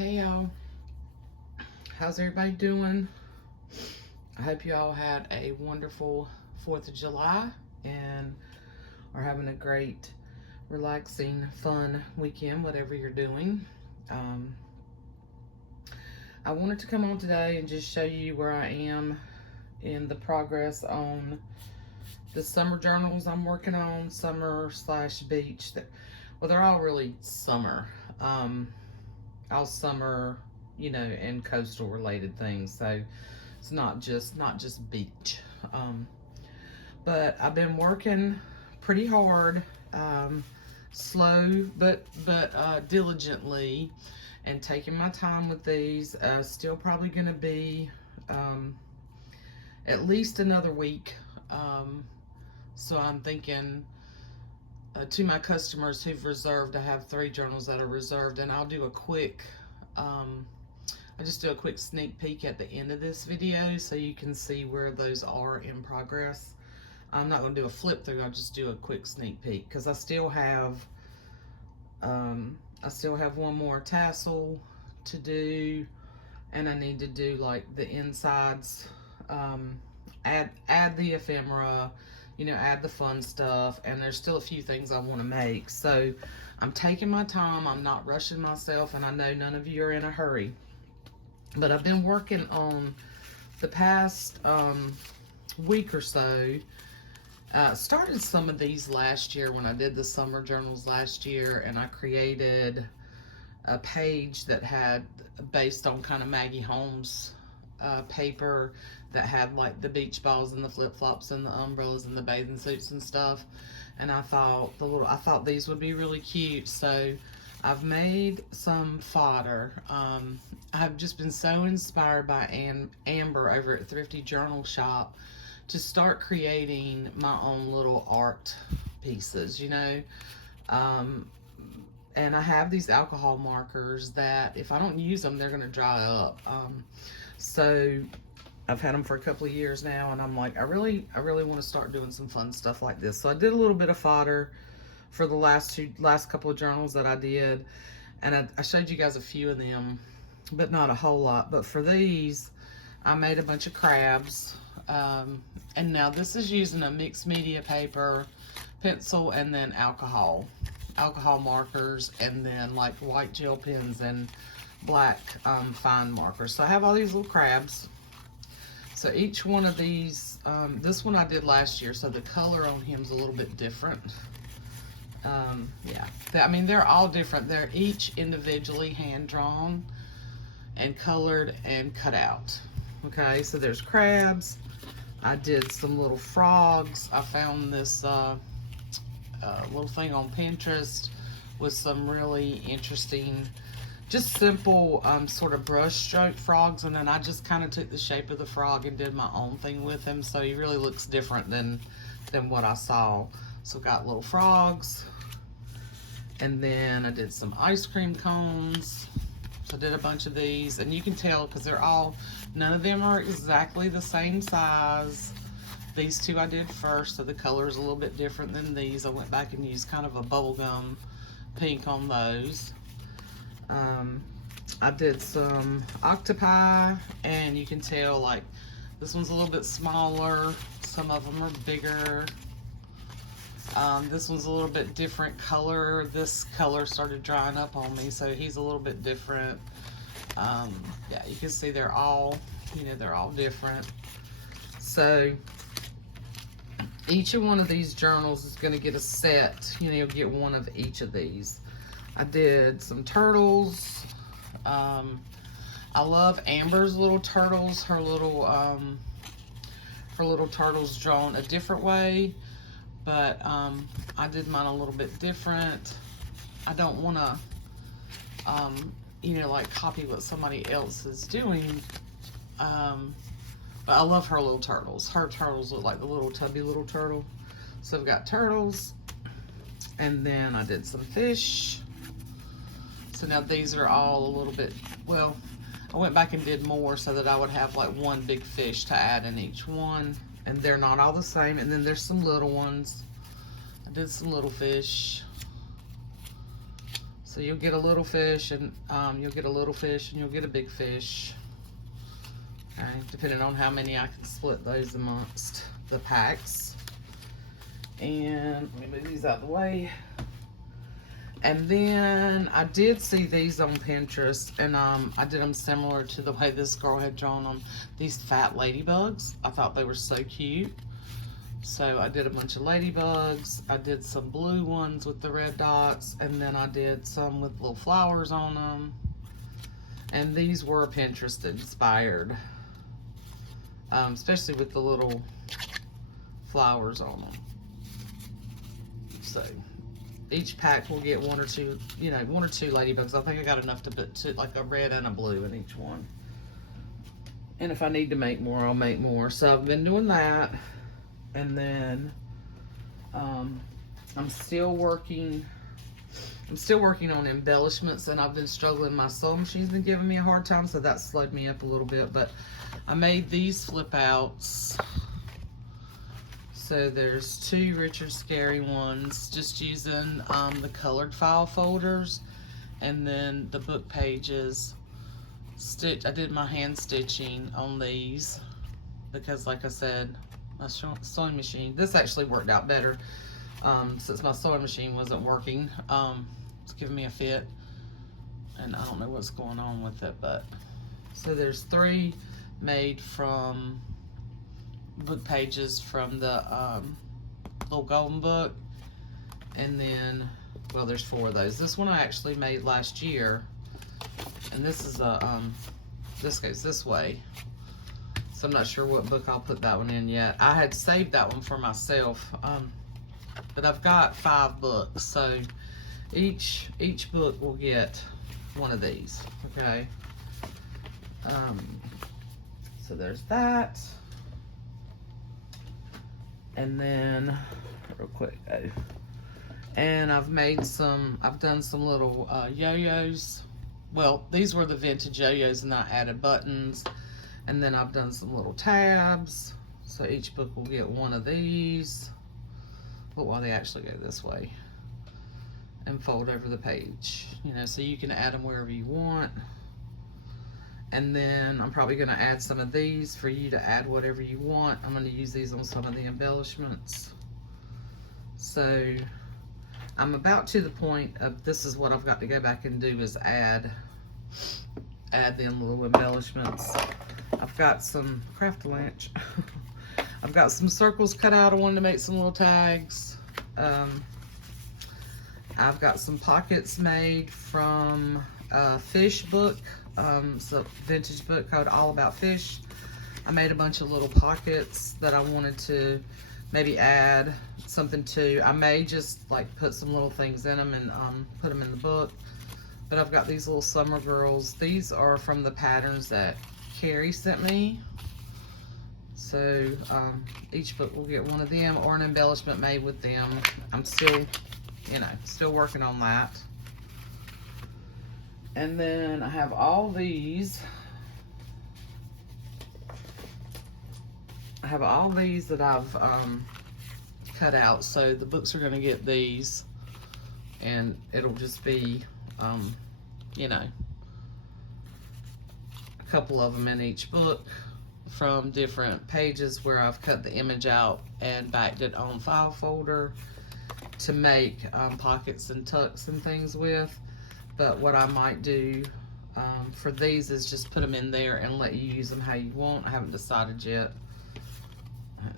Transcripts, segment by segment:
Hey y'all, how's everybody doing? I hope you all had a wonderful 4th of July and are having a great, relaxing, fun weekend, whatever you're doing. Um, I wanted to come on today and just show you where I am in the progress on the summer journals I'm working on, summer slash beach. Well, they're all really summer. All summer, and coastal related things. So it's not just beach. Um, but I've been working pretty hard, slow but diligently, and taking my time with these. Still probably going to be at least another week. So I'm thinking. To my customers who've reserved, I have 3 journals that are reserved, and I'll do a quick I just do a quick sneak peek at the end of this video so you can see where those are in progress. I'm not going to do a flip through, I'll just do a quick sneak peek because I still have one more tassel to do, and I need to do like the insides, add the ephemera, add the fun stuff, and there's still a few things I want to make. So I'm taking my time, I'm not rushing myself, and I know none of you are in a hurry. But I've been working on the past week or so. Started some of these last year when I did the summer journals last year, and I created a page that had, based on kind of Maggie Holmes paper, that had like the beach balls and the flip-flops and the umbrellas and the bathing suits and stuff. And I thought these would be really cute, so I've made some fodder. I've just been so inspired by Amber over at Thrifty Journal Shop to start creating my own little art pieces, and I have these alcohol markers that if I don't use them, they're going to dry up. So I've had them for a couple of years now, and I'm like, I really want to start doing some fun stuff like this. So I did a little bit of fodder for the last couple of journals that I did, and I showed you guys a few of them, but not a whole lot. But for these, I made a bunch of crabs, and now this is using a mixed media paper, pencil, and then alcohol markers, and then like white gel pens and black fine markers. So I have all these little crabs. So each one of these, this one I did last year, so the color on him is a little bit different. Yeah, I mean, they're all different. They're each individually hand-drawn and colored and cut out. Okay, so there's crabs. I did some little frogs. I found this little thing on Pinterest with some really interesting, just simple sort of brush stroke frogs, and then I just kind of took the shape of the frog and did my own thing with him, so he really looks different than what I saw. So got little frogs, and then I did some ice cream cones. So I did a bunch of these, and you can tell because none of them are exactly the same size. These two I did first, so the color is a little bit different than these. I went back and used kind of a bubblegum pink on those. I did some octopi, and you can tell like this one's a little bit smaller, some of them are bigger. This one's a little bit different color. This color started drying up on me, so he's a little bit different. Yeah, you can see they're all different. So each of one of these journals is going to get a set. You'll get one of each of these. I did some turtles. I love Amber's little turtles. Her little turtles drawn a different way, but I did mine a little bit different. I don't want to, like copy what somebody else is doing. But I love her little turtles. Her turtles look like the little tubby little turtle. So I've got turtles, and then I did some fish. So now these are all a little bit, well, I went back and did more so that I would have like one big fish to add in each one. And they're not all the same. And then there's some little ones. I did some little fish. So you'll get a little fish, and you'll get a little fish, and you'll get a big fish. Okay, depending on how many I can split those amongst the packs. And let me move these out of the way. And then I did see these on Pinterest, and I did them similar to the way this girl had drawn them. These fat ladybugs. I thought they were so cute. So I did a bunch of ladybugs. I did some blue ones with the red dots, and then I did some with little flowers on them. And these were Pinterest inspired, especially with the little flowers on them. So each pack will get one or two ladybugs. I think I got enough to put two, like a red and a blue in each one. And if I need to make more, I'll make more. So I've been doing that. And then I'm still working on embellishments, and I've been struggling. My sewing machine's been giving me a hard time, so that slowed me up a little bit. But I made these flip outs. So there's two Richard Scarry ones, just using the colored file folders, and then the book pages. I did my hand stitching on these because, like I said, my sewing machine, this actually worked out better since my sewing machine wasn't working. It's giving me a fit, and I don't know what's going on with it. But so there's 3 made from book pages from the little golden book, and then, well, there's 4 of those. This one I actually made last year, and this is a this goes this way. So I'm not sure what book I'll put that one in yet. I had saved that one for myself, but I've got 5 books, so each book will get one of these. Okay. So there's that, and then real quick, and I've done some little yo-yos. Well, these were the vintage yo-yos, and I added buttons. And then I've done some little tabs. So each book will get one of these. Well, they actually go this way. And fold over the page. You know, so you can add them wherever you want. And then I'm probably going to add some of these for you to add whatever you want. I'm going to use these on some of the embellishments. So I'm about to the point of, this is what I've got to go back and do, is add them little embellishments. I've got some craft lunch. I've got some circles cut out. I wanted to make some little tags. I've got some pockets made from a fish book. It's a vintage book called All About Fish. I made a bunch of little pockets that I wanted to maybe add something to. I may just like put some little things in them and put them in the book. But I've got these little summer girls. These are from the patterns that Carrie sent me. So each book will get one of them, or an embellishment made with them. I'm still, still working on that. And then I have all these. I have all these that I've cut out. So the books are going to get these, and it'll just be a couple of them in each book from different pages where I've cut the image out and backed it on file folder to make pockets and tucks and things with. But what I might do for these is just put them in there and let you use them how you want. I haven't decided yet.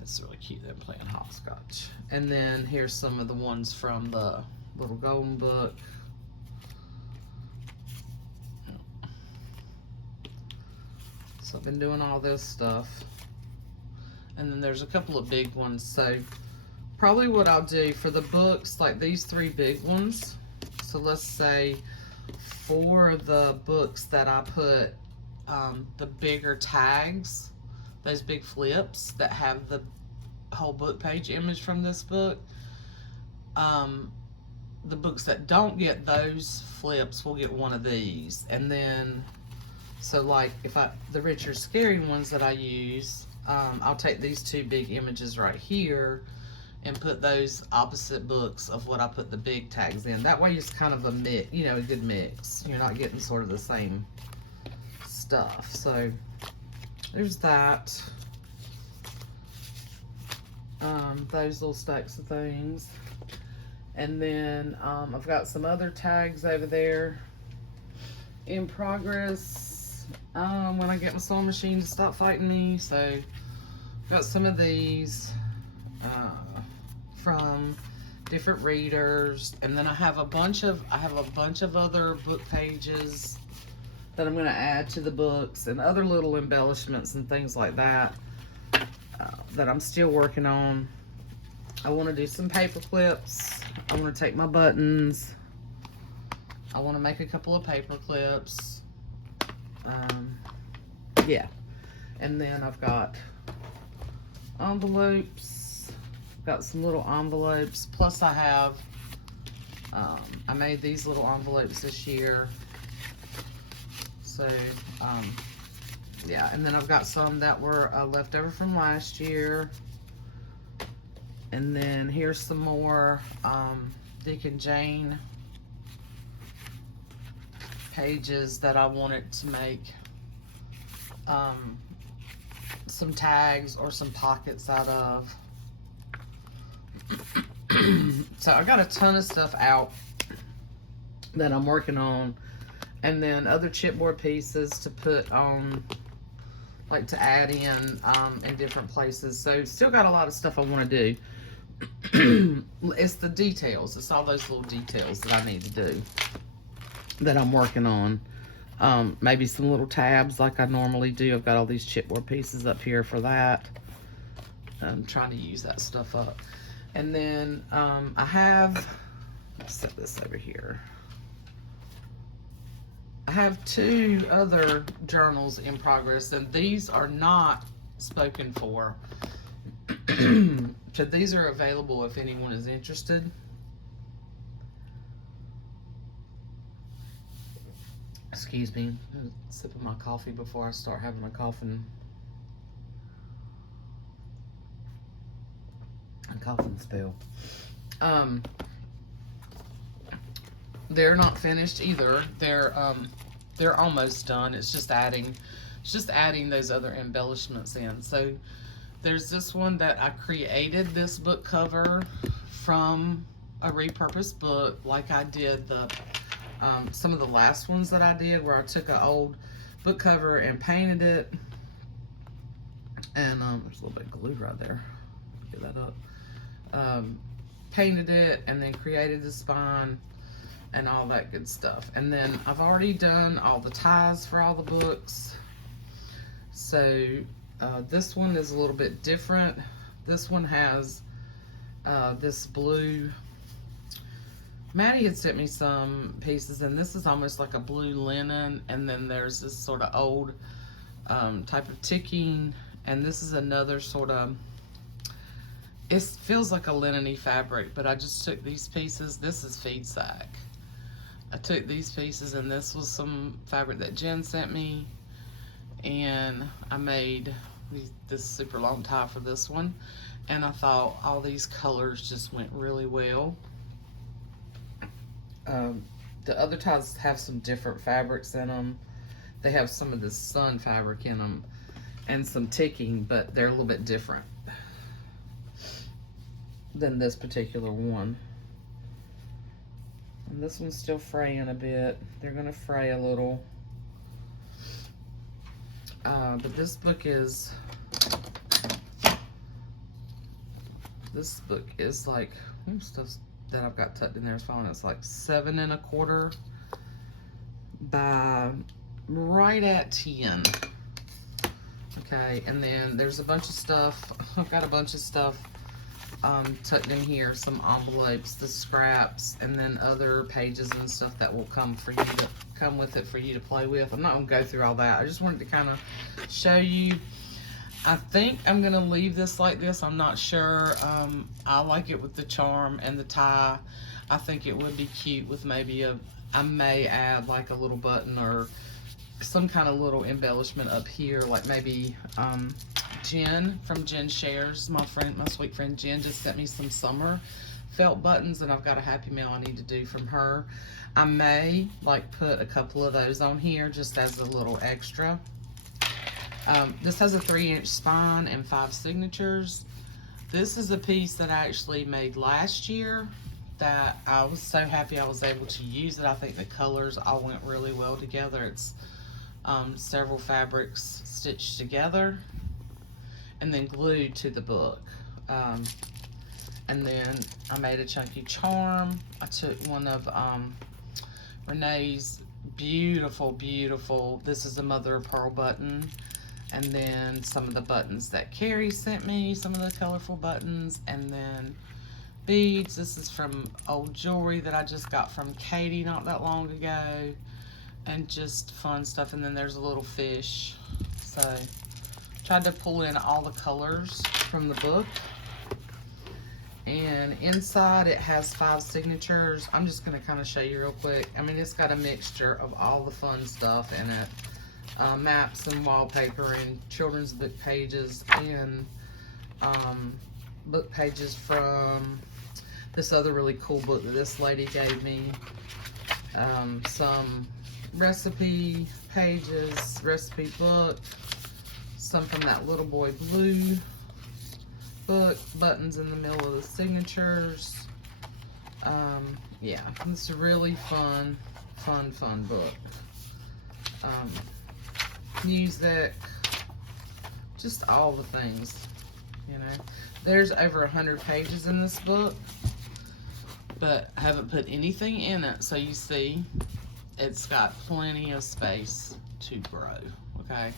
It's really cute, they're playing hopscotch. And then here's some of the ones from the little golden book. So I've been doing all this stuff. And then there's a couple of big ones. So probably what I'll do for the books, like these 3 big ones. So let's say for the books that I put the bigger tags, those big flips that have the whole book page image from this book, the books that don't get those flips will get one of these. And then, so like if the Richard Scarry ones that I use, I'll take these 2 big images right here and put those opposite books of what I put the big tags in. That way it's kind of a mix, you know, a good mix. You're not getting sort of the same stuff. So there's that. Those little stacks of things. And then I've got some other tags over there in progress when I get my sewing machine to stop fighting me. So got some of these from different readers, and then I have a bunch of other book pages that I'm going to add to the books, and other little embellishments and things like that that I'm still working on. I want to do some paper clips. I want to take my buttons. I want to make a couple of paper clips. Yeah. And then I've got envelopes. Got some little envelopes. Plus I have, I made these little envelopes this year. So, yeah. And then I've got some that were left over from last year. And then here's some more Dick and Jane pages that I wanted to make some tags or some pockets out of. So I got a ton of stuff out that I'm working on, and then other chipboard pieces to put on, like to add in different places. So still got a lot of stuff I want to do. It's the details. It's all those little details that I need to do that I'm working on. Maybe some little tabs like I normally do. I've got all these chipboard pieces up here for that. I'm trying to use that stuff up. And then I have, let's set this over here. I have 2 other journals in progress, and these are not spoken for. So these are available if anyone is interested. Excuse me, I'm sipping my coffee before I start having a coughing spell. They're not finished either. They're almost done. It's just adding those other embellishments in. So there's this one that I created this book cover from a repurposed book, like I did the some of the last ones that I did, where I took an old book cover and painted it. And there's a little bit of glue right there. Get that up. Painted it and then created the spine and all that good stuff. And then I've already done all the ties for all the books. So this one is a little bit different. This one has this blue. Maddie had sent me some pieces, and this is almost like a blue linen, and then there's this sort of old type of ticking, and this is another sort of, it feels like a linen-y fabric, but I just took these pieces. This is feed sack. I took these pieces, and this was some fabric that Jen sent me, and I made this super long tie for this one, and I thought all these colors just went really well. The other ties have some different fabrics in them. They have some of this sun fabric in them and some ticking, but they're a little bit different than this particular one. And this one's still fraying a bit. They're gonna fray a little. But this book is like, stuff that I've got tucked in there is fine. It's like 7 1/4 by right at 10. Okay, and then there's a bunch of stuff. I've got a bunch of stuff tucked in here, some envelopes, the scraps, and then other pages and stuff that will come with it for you to play with. I'm not gonna go through all that. I just wanted to kind of show you. I think I'm gonna leave this like this. I'm not sure. I like it with the charm and the tie. I think it would be cute with maybe I may add like a little button or some kind of little embellishment up here, like maybe Jen from Jen Shares, my sweet friend Jen, just sent me some summer felt buttons, and I've got a Happy Mail I need to do from her. I may like put a couple of those on here just as a little extra. This has a 3-inch spine and 5 signatures. This is a piece that I actually made last year that I was so happy I was able to use it. I think the colors all went really well together. It's several fabrics stitched together and then glued to the book. And then I made a chunky charm. I took one of Renee's beautiful, this is a mother of pearl button. And then some of the buttons that Carrie sent me, some of the colorful buttons, and then beads. This is from old jewelry that I just got from Katie not that long ago, and just fun stuff. And then there's a little fish. So tried to pull in all the colors from the book. And inside it has 5 signatures. I'm just going to kind of show you real quick. I mean, it's got a mixture of all the fun stuff in it. Maps and wallpaper and children's book pages and book pages from this other really cool book that this lady gave me. Some recipe pages, recipe book, some from that Little Boy Blue book, buttons in the middle of the signatures. Yeah, it's a really fun book. Music, just all the things, you know. There's over 100 pages in this book, but I haven't put anything in it, so you see it's got plenty of space to grow, okay?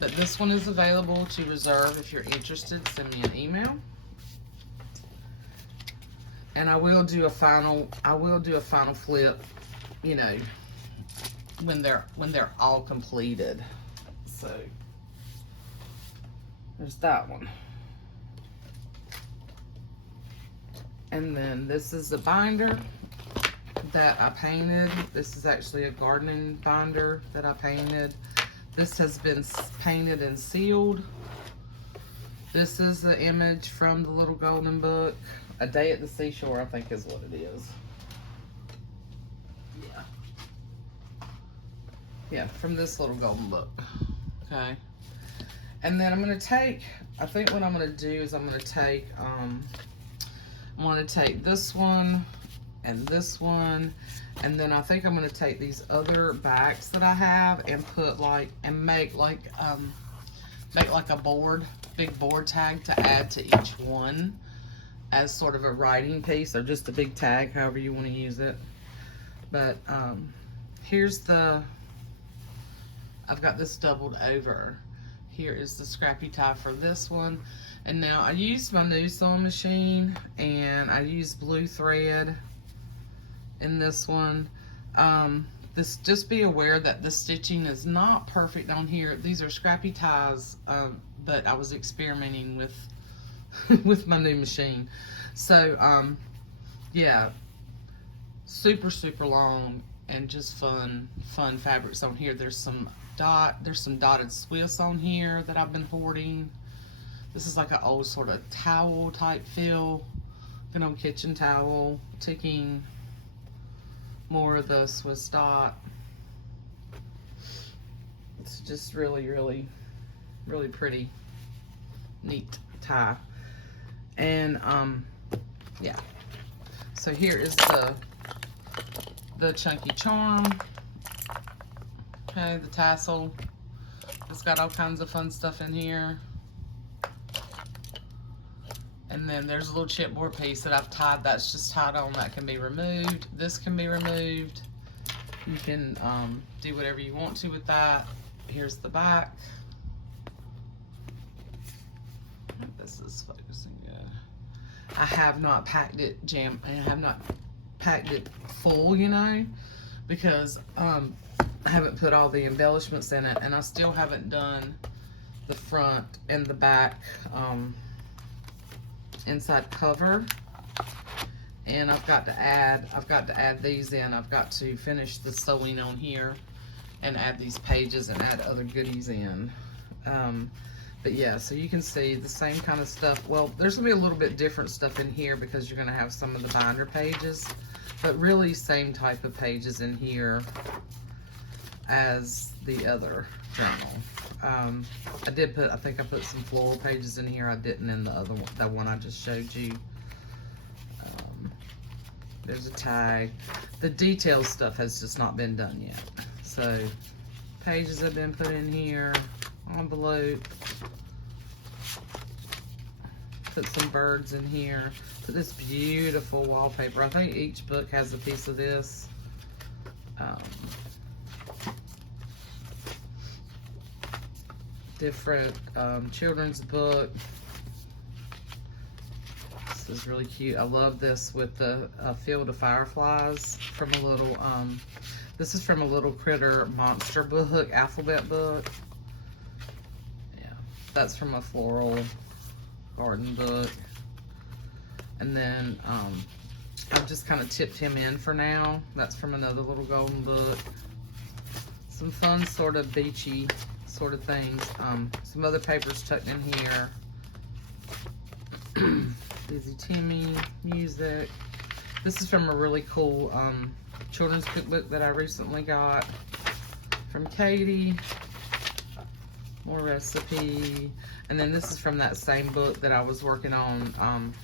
But this one is available to reserve. If you're interested, send me an email. And I will do a final flip, you know, when they're all completed. So there's that one. And then this is the binder that I painted. This is actually a gardening binder that I painted. This has been painted and sealed. This is the image from the Little Golden Book. A Day at the Seashore, I think is what it is. Yeah. Yeah, from this Little Golden Book. Okay. And then I'm going to take, I think what I'm going to do is I'm going to take, this one and this one, and then I think I'm going to take these other backs that I have and put like, and make like a board, big board tag to add to each one as sort of a writing piece, or just a big tag, however you want to use it. But here's the, I've got this doubled over. Here is the scrappy tie for this one. And now I used my new sewing machine, and I used blue thread in this one. Just be aware that the stitching is not perfect on here. These are scrappy ties, but I was experimenting with with my new machine. So yeah, super long and just fun fabrics on here. There's some dotted Swiss on here that I've been hoarding. This is like an old sort of towel type feel, an old kitchen towel, taking more of the Swiss dot. It's just really pretty, neat tie. And yeah, so here is the chunky charm. Okay, the tassel. It's got all kinds of fun stuff in here. And then there's a little chipboard piece that I've tied, that's just tied on, that can be removed. This can be removed. You can do whatever you want to with that. Here's the back. This is focusing good. I have not packed it I have not packed it full, you know, because I haven't put all the embellishments in it, and I still haven't done the front and the back inside cover. And I've got to add these in. I've got to finish the sewing on here and add these pages and add other goodies in. But yeah, so you can see the same kind of stuff. Well, there's gonna be a little bit different stuff in here because you're gonna have some of the binder pages, but really same type of pages in here as the other journal. I think I put some floral pages in here. I didn't in the other one, that one I just showed you. There's a tag. The detail stuff has just not been done yet. So pages have been put in here, envelope, put some birds in here, put this beautiful wallpaper. I think each book has a piece of this. Different children's book. This is really cute. I love this with the field of fireflies from a little, this is from a little critter monster book, alphabet book. Yeah, that's from a floral garden book. And then I've just kind of tipped him in for now. That's from another little golden book. Some fun sort of beachy sort of things. Some other papers tucked in here. Busy Timmy, music. This is from a really cool children's cookbook that I recently got from Katie. More recipe. And then this is from that same book that I was working on,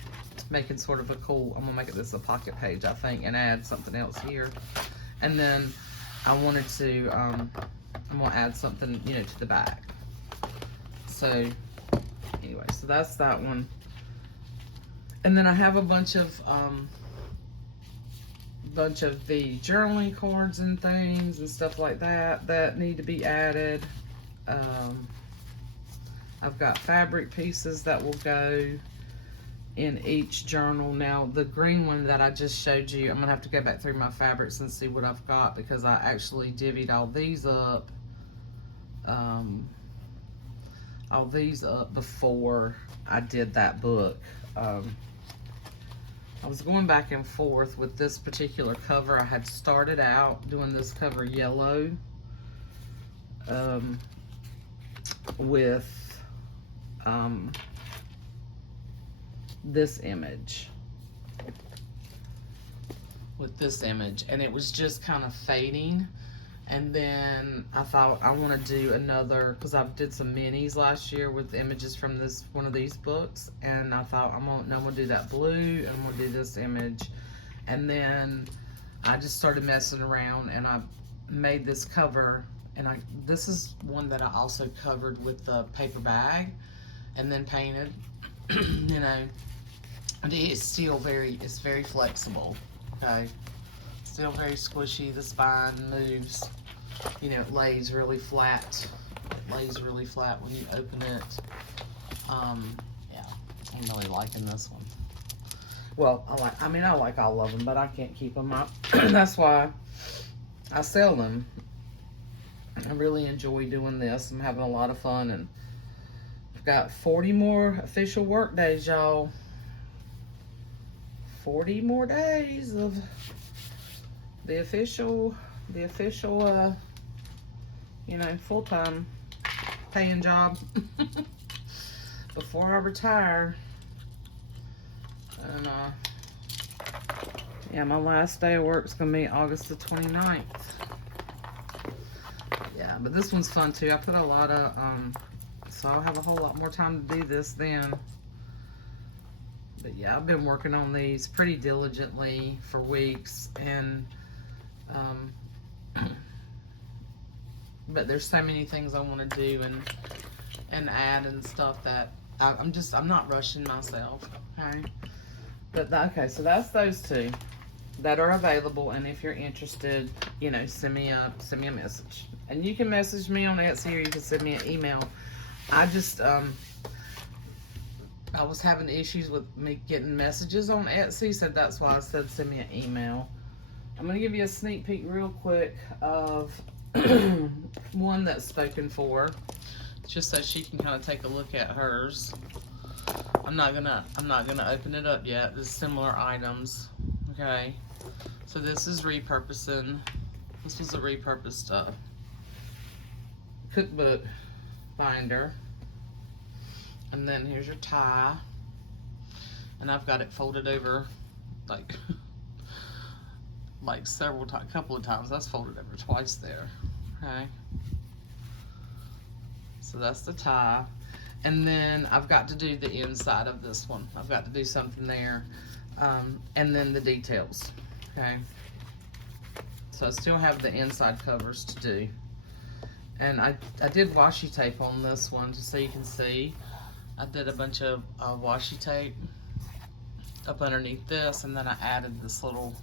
making sort of a cool, I'm gonna make this a pocket page, I think, and add something else here. And then I wanted to, I'm gonna add something, you know, to the back. So anyway, so that's that one. And then I have a bunch of the journaling cards and things and stuff like that that need to be added. I've got fabric pieces that will go in each journal. Now the green one that I just showed you, I'm gonna have to go back through my fabrics and see what I've got, because I actually divvied all these up before I did that book. I was going back and forth with this particular cover. I had started out doing this cover yellow with this image. And it was just kind of fading. And then I thought I want to do another, because I did some minis last year with images from one of these books, and I thought I'm gonna do that blue, and I'm gonna do this image. And then I just started messing around and I made this cover, and this is one that I also covered with the paper bag and then painted. You know, and it's very flexible, okay? Still very squishy. The spine moves, you know, it lays really flat. It lays really flat when you open it. Yeah, I'm really liking this one. Well, I like all of them, but I can't keep them up. That's why I sell them. I really enjoy doing this. I'm having a lot of fun, and I've got 40 more official work days, y'all. 40 more days of the official, you know, full-time paying job before I retire. And yeah, my last day of work is gonna be August the 29th. Yeah, but this one's fun too. I put a lot of so I'll have a whole lot more time to do this then. But yeah, I've been working on these pretty diligently for weeks, and but there's so many things I want to do and add and stuff that I'm not rushing myself. Okay, but okay, so that's those two that are available, and if you're interested, you know, send me a message, and you can message me on Etsy, or you can send me an email. I just I was having issues with me getting messages on Etsy, so that's why I said send me an email. I'm going to give you a sneak peek real quick of one that's spoken for, just so she can kind of take a look at hers. I'm not gonna open it up yet. There's similar items. Okay, so this is repurposing. This was a repurposed cookbook binder. And then here's your tie. And I've got it folded over like like several times, couple of times. That's folded over twice there. Okay. So that's the tie. And then I've got to do the inside of this one. I've got to do something there. And then the details. Okay. So I still have the inside covers to do. And I did washi tape on this one just so you can see. I did a bunch of washi tape up underneath this, and then I added this little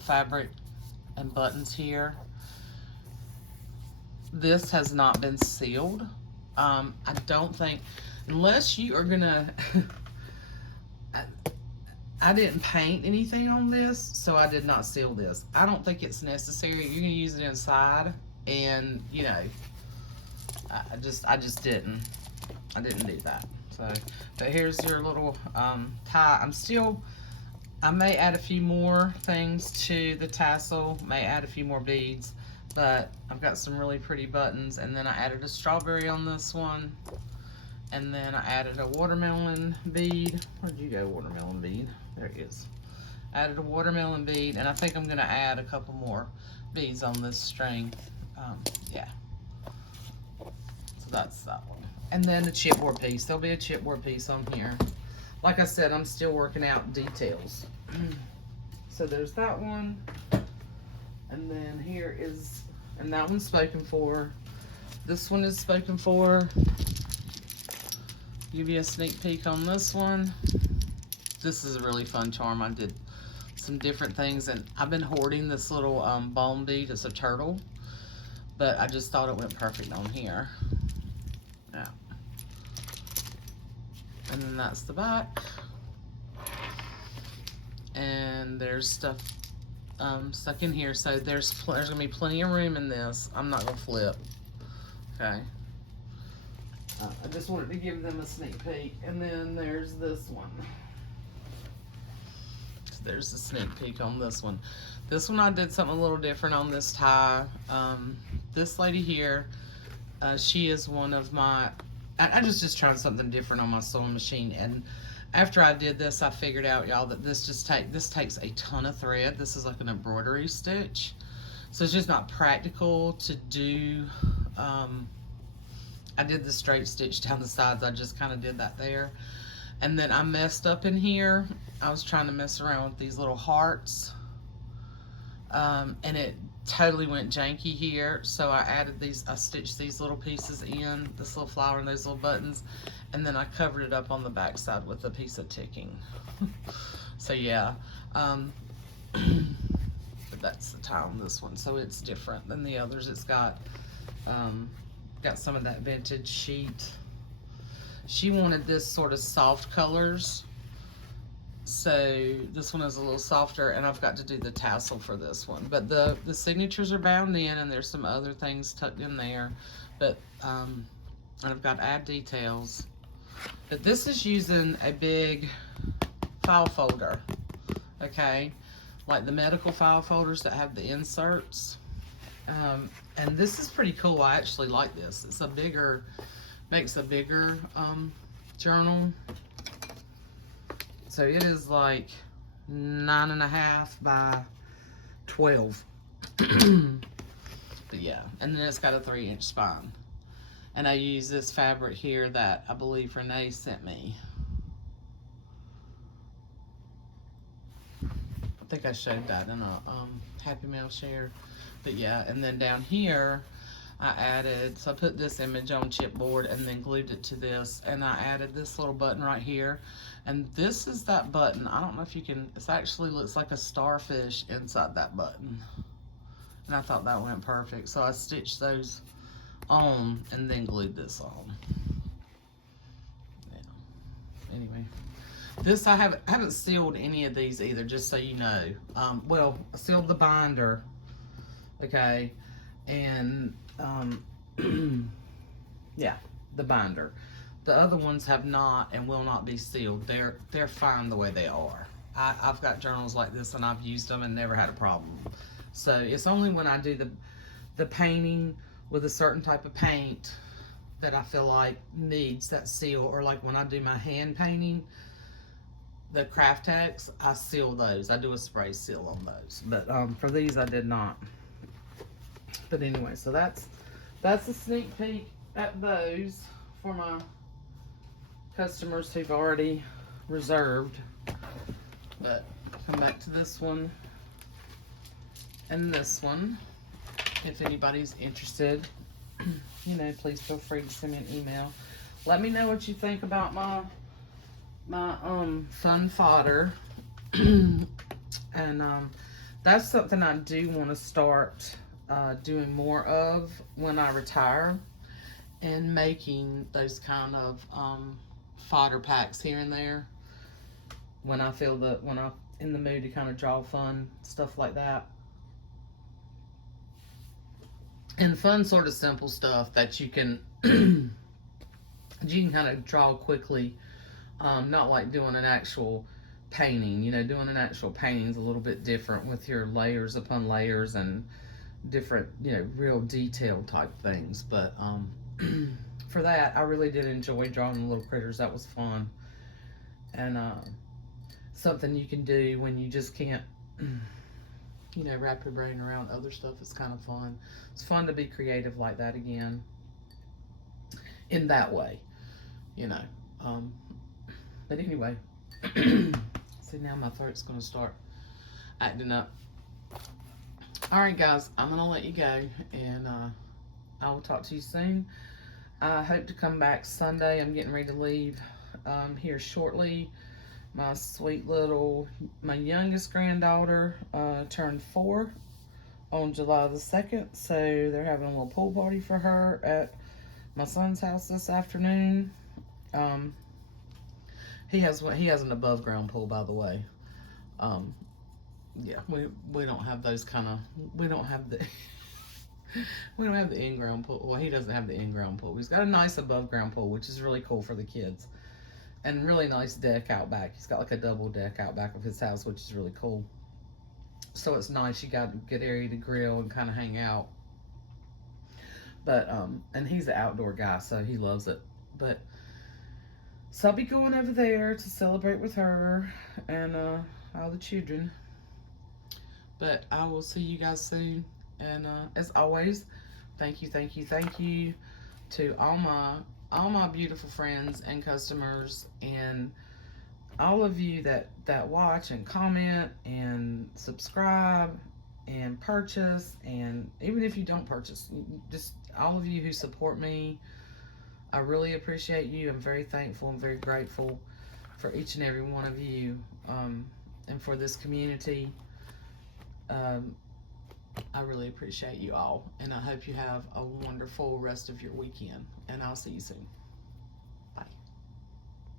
fabric and buttons here. This has not been sealed. I don't think, unless you are gonna I didn't paint anything on this, so I did not seal this. I don't think it's necessary. You're gonna use it inside, and you know, I just didn't. I didn't do that. So, but here's your little tie. I may add a few more things to the tassel. May add a few more beads, but I've got some really pretty buttons. And then I added a strawberry on this one. And then I added a watermelon bead. Where'd you go, watermelon bead? There it is. Added a watermelon bead, and I think I'm gonna add a couple more beads on this string. Yeah. So that's that one. And then the chipboard piece. There'll be a chipboard piece on here. Like I said, I'm still working out details. So there's that one. And then here is, and that one's spoken for. This one is spoken for. Give you a sneak peek on this one. This is a really fun charm. I did some different things, and I've been hoarding this little bone bead. It's a turtle, but I just thought it went perfect on here. Yeah. And then that's the back. And there's stuff stuck in here, so there's gonna be plenty of room in this. I'm not gonna flip. Okay. I just wanted to give them a sneak peek. And then there's this one. So there's a sneak peek on this one. This one I did something a little different on this tie. This lady here, she is one of my, I just tried something different on my sewing machine. And after I did this, I figured out, y'all, that this takes a ton of thread. This is like an embroidery stitch. So it's just not practical to do. I did the straight stitch down the sides. I just kind of did that there. And then I messed up in here. I was trying to mess around with these little hearts. And it totally went janky here. So I added these, I stitched these little pieces in, this little flower and those little buttons. And then I covered it up on the back side with a piece of ticking. So yeah. But that's the tie on this one. So it's different than the others. It's got, got some of that vintage sheet. She wanted this sort of soft colors, so this one is a little softer, and I've got to do the tassel for this one. But the signatures are bound in, and there's some other things tucked in there. But and I've got to add details. But this is using a big file folder, okay, like the medical file folders that have the inserts. And this is pretty cool. I actually like this. It's a bigger, makes a bigger journal. So it is like 9.5 by 12. But yeah, and then it's got a 3-inch spine. And I use this fabric here that I believe Renee sent me. I think I showed that in a Happy Mail share. But yeah, and then down here, I added, so I put this image on chipboard and then glued it to this, and I added this little button right here. And this is that button. I don't know if you can, it actually looks like a starfish inside that button. And I thought that went perfect. So I stitched those on and then glued this on. Yeah. Anyway. This, I haven't sealed any of these either, just so you know. Well, I sealed the binder. Okay, and yeah, the binder. The other ones have not and will not be sealed. They're fine the way they are. I've got journals like this and I've used them and never had a problem. So it's only when I do the painting with a certain type of paint that I feel like needs that seal, or like when I do my hand painting, the craft text, I seal those. I do a spray seal on those. But for these, I did not. But anyway, so that's a sneak peek at those for my customers who've already reserved. But come back to this one and this one. If anybody's interested, you know, please feel free to send me an email. Let me know what you think about my fun fodder. And that's something I do want to start doing more of when I retire, and making those kind of fodder packs here and there when I feel when I'm in the mood to kind of draw fun stuff like that. And fun, sort of simple stuff that you can you can kind of draw quickly. Not like doing an actual painting. You know, doing an actual painting is a little bit different with your layers upon layers and different, you know, real detailed type things. But for that, I really did enjoy drawing the little critters. That was fun. And something you can do when you just can't, you know, wrap your brain around other stuff. Is kind of fun. It's fun to be creative like that again, in that way, you know. But anyway, see, now my throat's going to start acting up. All right, guys, I'm going to let you go, and I will talk to you soon. I hope to come back Sunday. I'm getting ready to leave here shortly. My sweet little, my youngest granddaughter turned 4 on July the 2nd, so they're having a little pool party for her at my son's house this afternoon. He has an above ground pool, by the way. Yeah, we don't have those kind of, we don't have the we don't have the in-ground pool. Well, he doesn't have the in-ground pool. He's got a nice above ground pool, which is really cool for the kids, and really nice deck out back. He's got like a double deck out back of his house, which is really cool. So it's nice. You got a good area to grill and kind of hang out. But and he's an outdoor guy, so he loves it. But so I'll be going over there to celebrate with her and all the children. But I will see you guys soon. And as always, thank you to all my beautiful friends and customers, and all of you that watch and comment and subscribe and purchase, and even if you don't purchase, just all of you who support me. I really appreciate you. I'm very thankful and very grateful for each and every one of you, and for this community. I really appreciate you all, and I hope you have a wonderful rest of your weekend, and I'll see you soon.